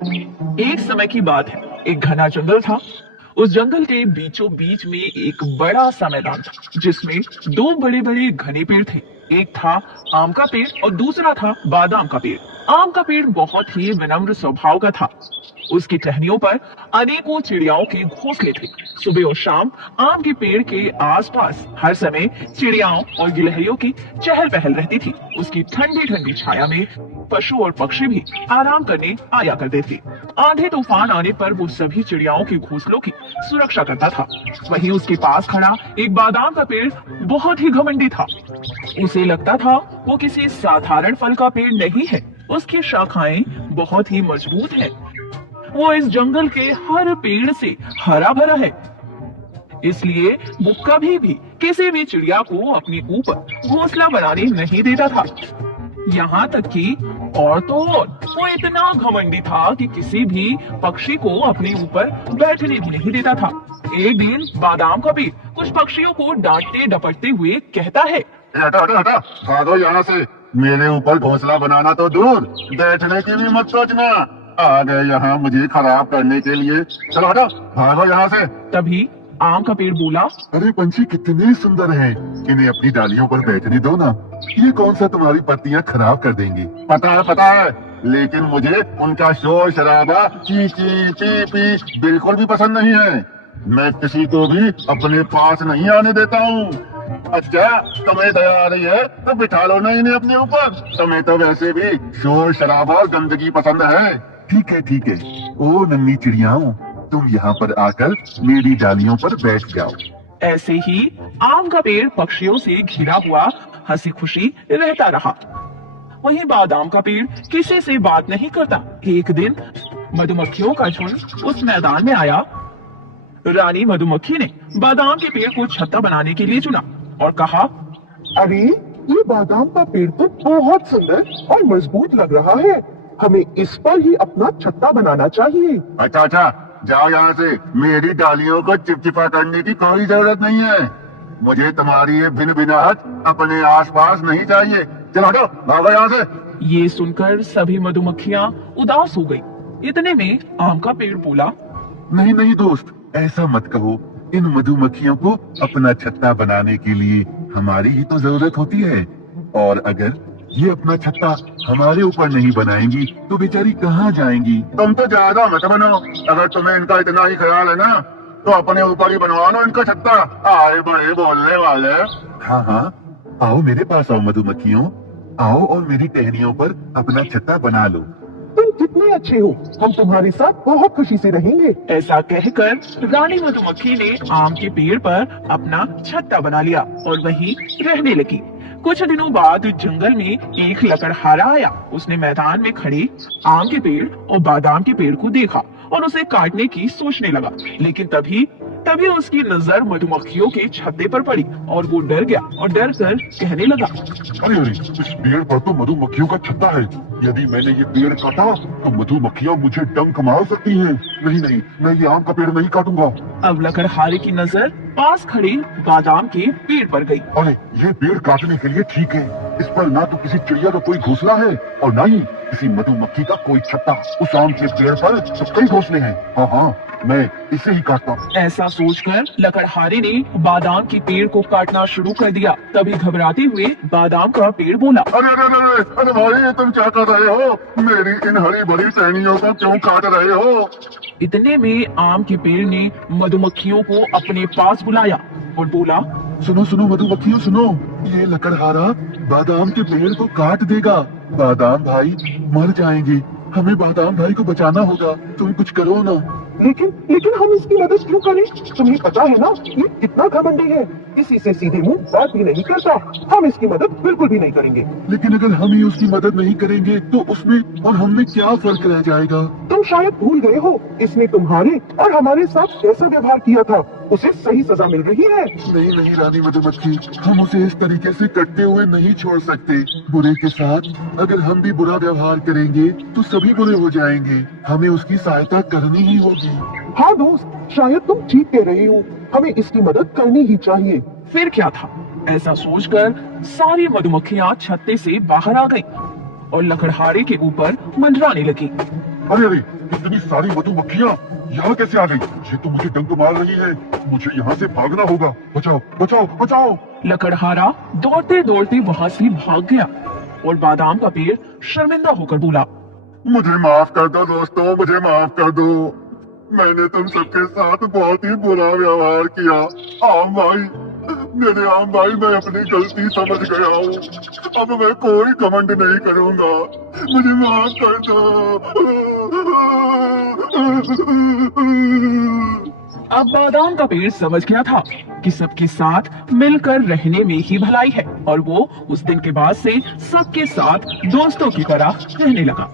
एक समय की बात है। एक घना जंगल था। उस जंगल के बीचों बीच में एक बड़ा सा मैदान था जिसमें दो बड़े बड़े घने पेड़ थे। एक था आम का पेड़ और दूसरा था बादाम का पेड़। आम का पेड़ बहुत ही विनम्र स्वभाव का था। उसकी टहनियों पर अनेकों चिड़ियाओं के घोंसले थे। सुबह और शाम आम के पेड़ के आसपास हर समय चिड़ियाओं और गिलहरियों की चहल पहल रहती थी। उसकी ठंडी ठंडी छाया में पशु और पक्षी भी आराम करने आया करते थे। आंधी तूफान आने पर वो सभी चिड़ियाओं के घोंसलों की सुरक्षा करता था। वहीं उसके पास खड़ा एक बादाम का पेड़ बहुत ही घमंडी था। उसे लगता था वो किसी साधारण फल का पेड़ नहीं है। उसकी शाखाएं बहुत ही मजबूत हैं। वो इस जंगल के हर पेड़ से हरा भरा है, इसलिए वो कभी भी किसी भी चिड़िया को अपने ऊपर घोंसला बनाने नहीं देता था। यहाँ तक कि और तो और वो इतना घमंडी था कि किसी भी पक्षी को अपने ऊपर बैठने भी नहीं देता था। एक दिन बादाम का पेड़ कुछ पक्षियों को डांटते डपटते हुए कहता है, हटा हटा हटा, भागो यहाँ से। मेरे ऊपर घोंसला बनाना तो दूर, बैठने की भी मत सोचना। आ गए यहाँ मुझे खराब करने के लिए। चलो हटो, भागो यहाँ से। तभी आम का पेड़ बोला, अरे पंछी कितने सुंदर हैं, इन्हें अपनी डालियों पर बैठने दो ना। ये कौन सा तुम्हारी पत्तियां खराब कर देंगे। पता है, लेकिन मुझे उनका शोर शराबा ची ची पी पी बिल्कुल भी पसंद नहीं है। मैं किसी को भी अपने पास नहीं आने देता हूँ। अच्छा, तुम्हें दया आ रही है तो बिठा लो ना इन्हें अपने ऊपर। तुम्हें तो वैसे भी शोर शराबा और गंदगी पसंद है। ठीक है। ओ नन्ही चिड़ियाओं, तुम यहाँ पर आकर मेरी डालियों पर बैठ जाओ। ऐसे ही आम का पेड़ पक्षियों से घिरा हुआ हंसी खुशी रहता रहा। वहीं बादाम का पेड़ किसी से बात नहीं करता। एक दिन मधुमक्खियों का झुंड उस मैदान में आया। रानी मधुमक्खी ने बादाम के पेड़ को छत्ता बनाने के लिए चुना और कहा, अरे ये बादाम का पेड़ तो बहुत सुंदर और मजबूत लग रहा है। हमें इस पर ही अपना छत्ता बनाना चाहिए। अच्छा, जाओ यहाँ से। मेरी डालियों को चिपचिपा करने की कोई जरूरत नहीं है। मुझे तुम्हारी ये भिन भिनाहट अपने आसपास नहीं चाहिए। चलो हटो, भागो यहाँ से। ये सुनकर सभी मधुमक्खियाँ उदास हो गयी। इतने में आम का पेड़ बोला, नहीं दोस्त, ऐसा मत कहो। इन मधुमक्खियों को अपना छत्ता बनाने के लिए हमारी ही तो जरूरत होती है, और अगर ये अपना छत्ता हमारे ऊपर नहीं बनाएंगी तो बेचारी कहाँ जाएंगी। तुम तो ज्यादा मत बनो। अगर तुम्हें इनका इतना ही ख्याल है ना तो अपने ऊपर ही बनवा लो इनका छत्ता। आए बड़े बोलने वाले। हाँ, आओ मेरे पास आओ मधुमक्खियों, आओ और मेरी टहनियों पर अपना छत्ता बना लो। तुम कितने अच्छे हो, हम तुम्हारे साथ बहुत खुशी से रहेंगे। ऐसा कहकर रानी मधुमक्खी ने आम के पेड़ पर अपना छत्ता बना लिया और वहीं रहने लगी। कुछ दिनों बाद जंगल में एक लकड़हारा आया। उसने मैदान में खड़े आम के पेड़ और बादाम के पेड़ को देखा और उसे काटने की सोचने लगा। लेकिन तभी उसकी नजर मधुमक्खियों के छत्ते पर पड़ी और वो डर गया और डर कर कहने लगा, अरे इस पेड़ पर तो मधुमक्खियों का छत्ता है। यदि मैंने ये पेड़ काटा तो मधुमक्खियाँ मुझे डंक मार सकती हैं। नहीं, मैं ये आम का पेड़ नहीं काटूंगा। अब लकड़हारे की नजर पास खड़े बादाम के पेड़ पर गई। अरे ये पेड़ काटने के लिए ठीक है। इस पर ना तो किसी चिड़िया का कोई घोंसला है और ना ही किसी मधुमक्खी का कोई छत्ता। उस आम के पेड़ पर तो कई घोंसले हैं। हाँ, मैं इसे ही काटता हूँ। ऐसा सोचकर लकड़हारे ने बादाम के पेड़ को काटना शुरू कर दिया। तभी घबराते हुए बादाम का पेड़ बोला, अरे भाई, तुम क्या कर रहे हो? मेरी इन हरी भरी टहनियों को क्यों काट रहे हो? इतने में आम के पेड़ ने मधुमक्खियों को अपने पास बुलाया और बोला, सुनो मधुमक्खियों सुनो, ये लकड़हारा बादाम के पेड़ को काट देगा। बादाम भाई मर जाएंगे। हमें बादाम भाई को बचाना होगा। तुम कुछ करो ना। लेकिन हम इसकी मदद क्यों करें? तुम्हें पता है ना ये कितना घमंडी है, किसी से सीधे मुंह बात भी नहीं करता। हम इसकी मदद बिल्कुल भी नहीं करेंगे। लेकिन अगर हम ही उसकी मदद नहीं करेंगे तो उसमें और हम में क्या फर्क रह जाएगा? तुम शायद भूल गए हो, इसने तुम्हारे और हमारे साथ कैसा व्यवहार किया था। उसे सही सजा मिल रही है। नहीं रानी मधुमक्खी, हम उसे इस तरीके से कटते हुए नहीं छोड़ सकते। बुरे के साथ अगर हम भी बुरा व्यवहार करेंगे तो सभी बुरे हो जाएंगे। हमें उसकी सहायता करनी ही होगी। हाँ दोस्त, शायद तुम ठीक कह रहे हो। हमें इसकी मदद करनी ही चाहिए। फिर क्या था, ऐसा सोचकर सारी मधुमक्खियाँ छत्ते से बाहर आ गईं और लकड़हारे के ऊपर मंडराने लगी। अरे इतनी सारी मधुमक्खियाँ यहाँ कैसे आ गई? ये तो मुझे डंक मार रही है। मुझे यहाँ से भागना होगा। बचाओ बचाओ बचाओ। लकड़हारा दौड़ते दौड़ते वहां से भाग गया और बादाम का पेड़ शर्मिंदा होकर बोला, मुझे माफ कर दो दोस्तों, मुझे माफ कर दो। मैंने तुम सबके साथ बहुत ही बुरा व्यवहार किया। आम भाई, मेरे आम भाई, मैं अपनी गलती समझ गया हूँ। अब मैं कोई घमंड नहीं करूँगा। मुझे माफ कर दो। अब बादाम का पेड़ समझ गया था कि सबके साथ मिलकर रहने में ही भलाई है और वो उस दिन के बाद से सबके साथ दोस्तों की तरह रहने लगा।